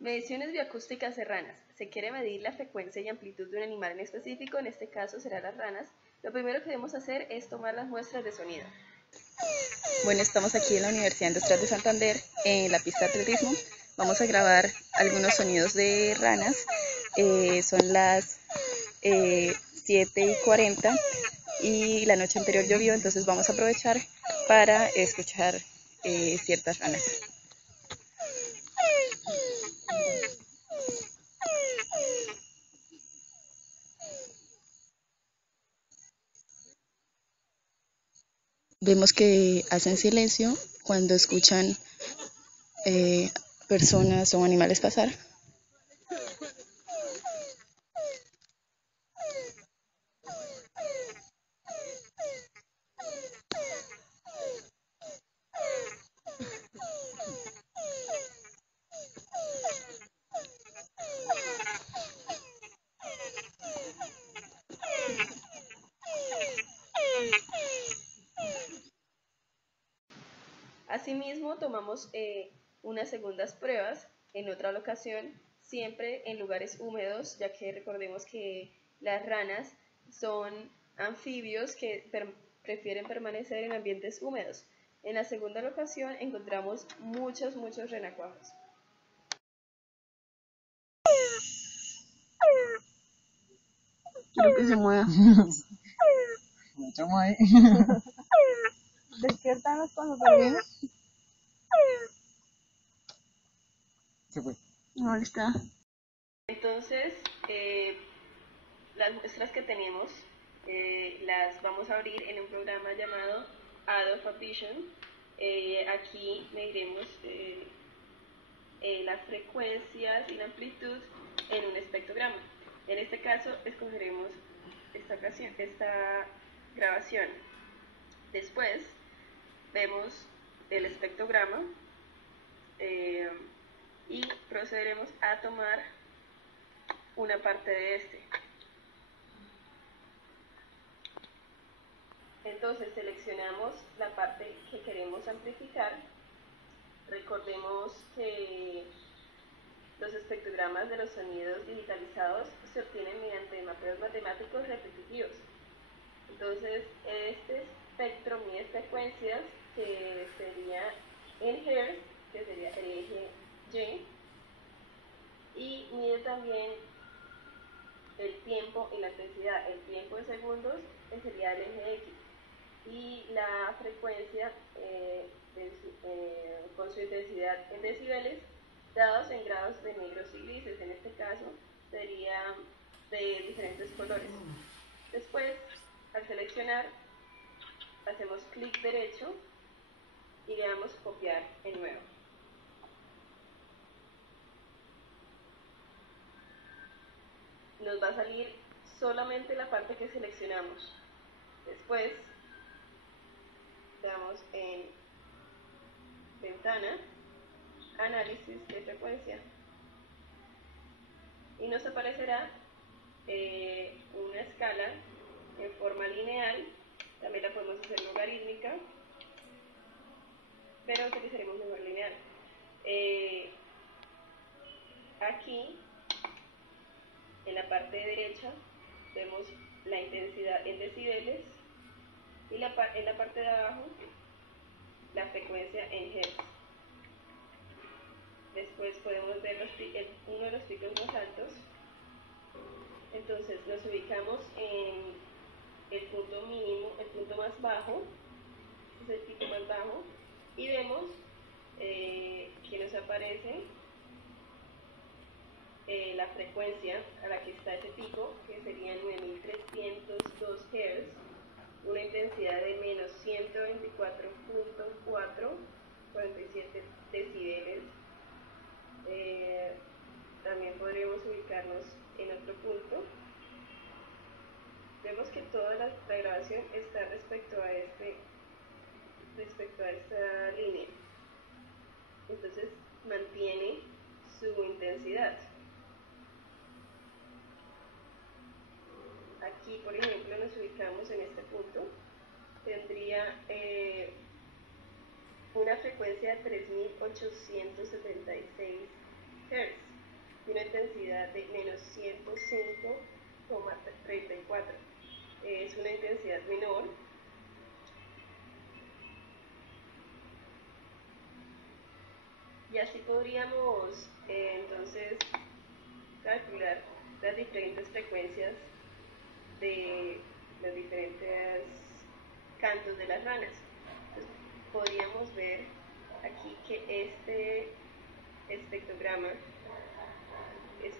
Mediciones bioacústicas de ranas. Se quiere medir la frecuencia y amplitud de un animal en específico, en este caso serán las ranas. Lo primero que debemos hacer es tomar las muestras de sonido. Bueno, estamos aquí en la Universidad Industrial de Santander, en la pista de atletismo. Vamos a grabar algunos sonidos de ranas. Son las 7:40 y la noche anterior llovió, entonces vamos a aprovechar para escuchar ciertas ranas. Vemos que hacen silencio cuando escuchan personas o animales pasar. Asimismo, tomamos unas segundas pruebas en otra locación, siempre en lugares húmedos, ya que recordemos que las ranas son anfibios que prefieren permanecer en ambientes húmedos. En la segunda locación encontramos muchos renacuajos. Quiero que se mueva. Echamos ahí. Despiértanos cuando termine. Se fue. No, está. Entonces, las muestras que tenemos las vamos a abrir en un programa llamado Adobe Vision. Aquí mediremos las frecuencias y la amplitud en un espectrograma. En este caso escogeremos esta grabación. Después vemos el espectrograma y procederemos a tomar una parte de este. Entonces seleccionamos la parte que queremos amplificar. Recordemos que los espectrogramas de los sonidos digitalizados se obtienen mediante mapeos matemáticos repetitivos. Entonces este espectro mide frecuencias que sería en Hz, que sería el eje Y, y mide también el tiempo y la intensidad. El tiempo en segundos sería el eje X, y la frecuencia con su intensidad en decibeles, dados en grados de negros y grises. En este caso sería de diferentes colores. Después, al seleccionar, hacemos clic derecho y le damos copiar en nuevo. Nos va a salir solamente la parte que seleccionamos. Después damos en ventana, análisis de frecuencia, y nos aparecerá una escala en forma lineal. También la podemos hacer logarítmica, pero utilizaremos mejor lineal. Aquí en la parte derecha vemos la intensidad en decibeles, y en la parte de abajo la frecuencia en Hz. Después podemos ver uno de los picos más altos. Entonces nos ubicamos en el punto mínimo, el punto más bajo, este es el pico más bajo, y vemos que nos aparece la frecuencia a la que está ese pico, que sería 9302 Hz, una intensidad de menos 124.4, 47 decibeles. También podríamos ubicarnos en otro punto. Vemos que toda la grabación está respecto a esta línea. Entonces mantiene su intensidad. Aquí, por ejemplo, nos ubicamos en este punto. Tendría una frecuencia de 3876 Hz. y una intensidad de menos 105,34. Es una intensidad menor. Y así podríamos entonces calcular las diferentes frecuencias de los diferentes cantos de las ranas. Entonces, podríamos ver aquí que este espectrograma es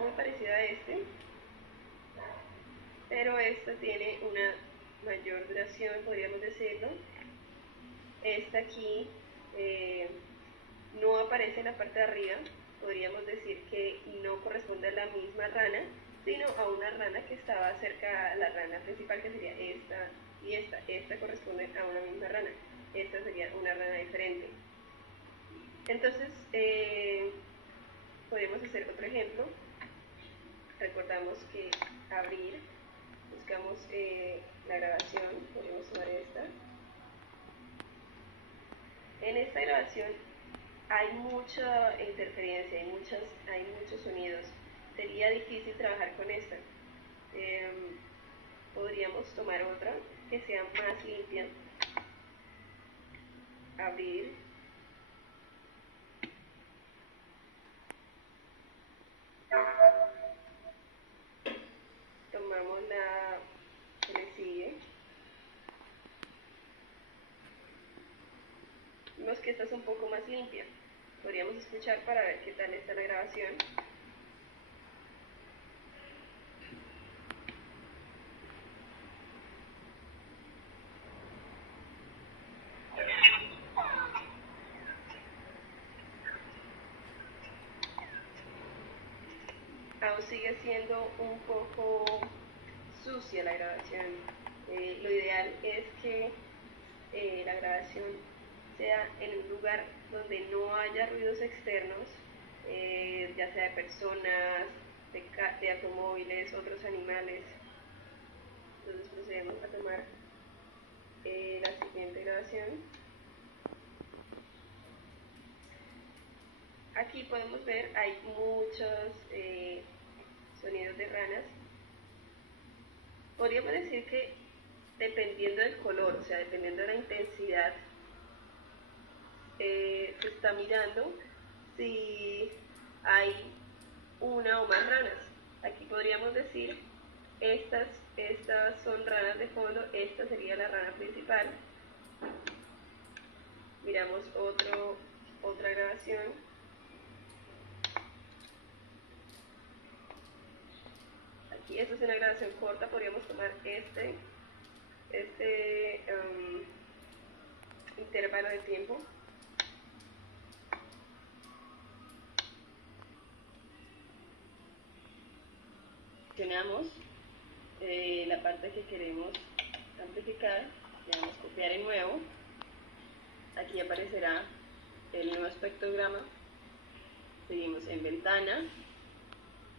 muy parecido a este, pero este tiene una mayor duración, podríamos decirlo. Esta aquí no aparece en la parte de arriba, podríamos decir que no corresponde a la misma rana, sino a una rana que estaba cerca a la rana principal, que sería esta y esta. Esta corresponde a una misma rana, esta sería una rana diferente. Entonces, podemos hacer otro ejemplo. Recordamos que abrir, buscamos la grabación, podemos tomar esta. En esta grabación hay mucha interferencia, hay muchos sonidos. Sería difícil trabajar con esta. Podríamos tomar otra que sea más limpia. Abrir. Tomamos la que le sigue. Vemos que esta es un poco más limpia. Podríamos escuchar para ver qué tal está la grabación. Aún sigue siendo un poco sucia la grabación. Lo ideal es que la grabación sea en un lugar donde no haya ruidos externos, ya sea de personas, de automóviles, otros animales. Entonces procedemos a tomar la siguiente grabación. Aquí podemos ver, hay muchos sonidos de ranas. Podríamos decir que dependiendo del color, o sea, dependiendo de la intensidad, se está mirando si hay una o más ranas. Aquí podríamos decir, estas son ranas de fondo, esta sería la rana principal. Miramos otra grabación. Aquí, esta es una grabación corta, podríamos tomar este intervalo de tiempo. Seleccionamos la parte que queremos amplificar, le damos copiar en nuevo. Aquí aparecerá el nuevo espectrograma. Seguimos en ventana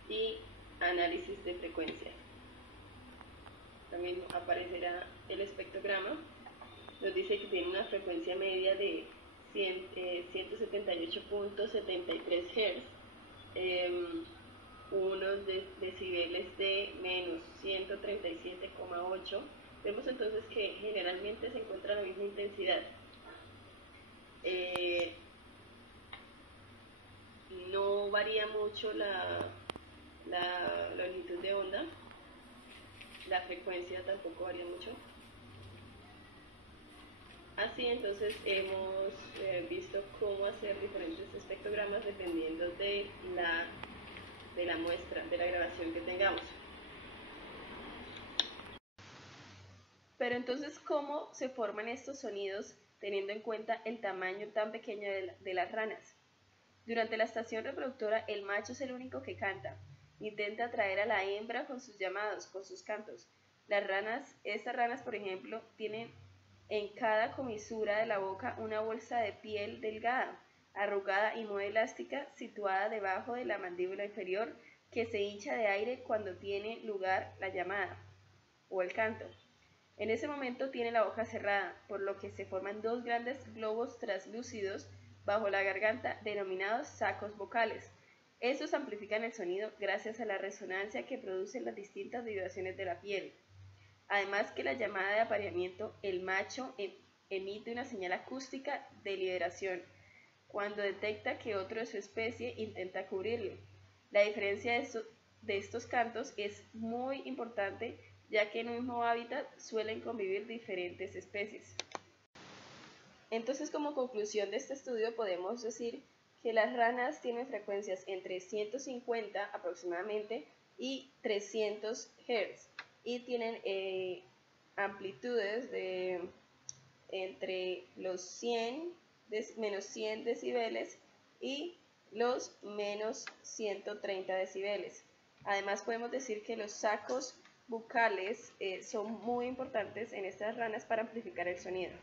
y análisis de frecuencia. También aparecerá el espectrograma. Nos dice que tiene una frecuencia media de 178.73 Hz, unos decibeles de menos 137,8. Vemos entonces que generalmente se encuentra la misma intensidad. No varía mucho la longitud de onda, la frecuencia tampoco varía mucho. Así entonces hemos visto cómo hacer diferentes espectrogramas dependiendo de la muestra, de la grabación que tengamos. Pero entonces, ¿cómo se forman estos sonidos teniendo en cuenta el tamaño tan pequeño de las ranas? Durante la estación reproductora, el macho es el único que canta. Intenta atraer a la hembra con sus llamados, con sus cantos. Estas ranas, por ejemplo, tienen en cada comisura de la boca una bolsa de piel delgada, arrugada y muy elástica, situada debajo de la mandíbula inferior, que se hincha de aire cuando tiene lugar la llamada o el canto. En ese momento tiene la boca cerrada, por lo que se forman dos grandes globos translúcidos bajo la garganta, denominados sacos vocales. Estos amplifican el sonido gracias a la resonancia que producen las distintas vibraciones de la piel. Además que la llamada de apareamiento, el macho emite una señal acústica de liberación cuando detecta que otro de su especie intenta cubrirlo. La diferencia de estos cantos es muy importante, ya que en un mismo hábitat suelen convivir diferentes especies. Entonces, como conclusión de este estudio, podemos decir que las ranas tienen frecuencias entre 150 aproximadamente y 300 Hz y tienen amplitudes de entre los 100, menos 100 decibeles y los menos 130 decibeles. Además, podemos decir que los sacos bucales son muy importantes en estas ranas para amplificar el sonido.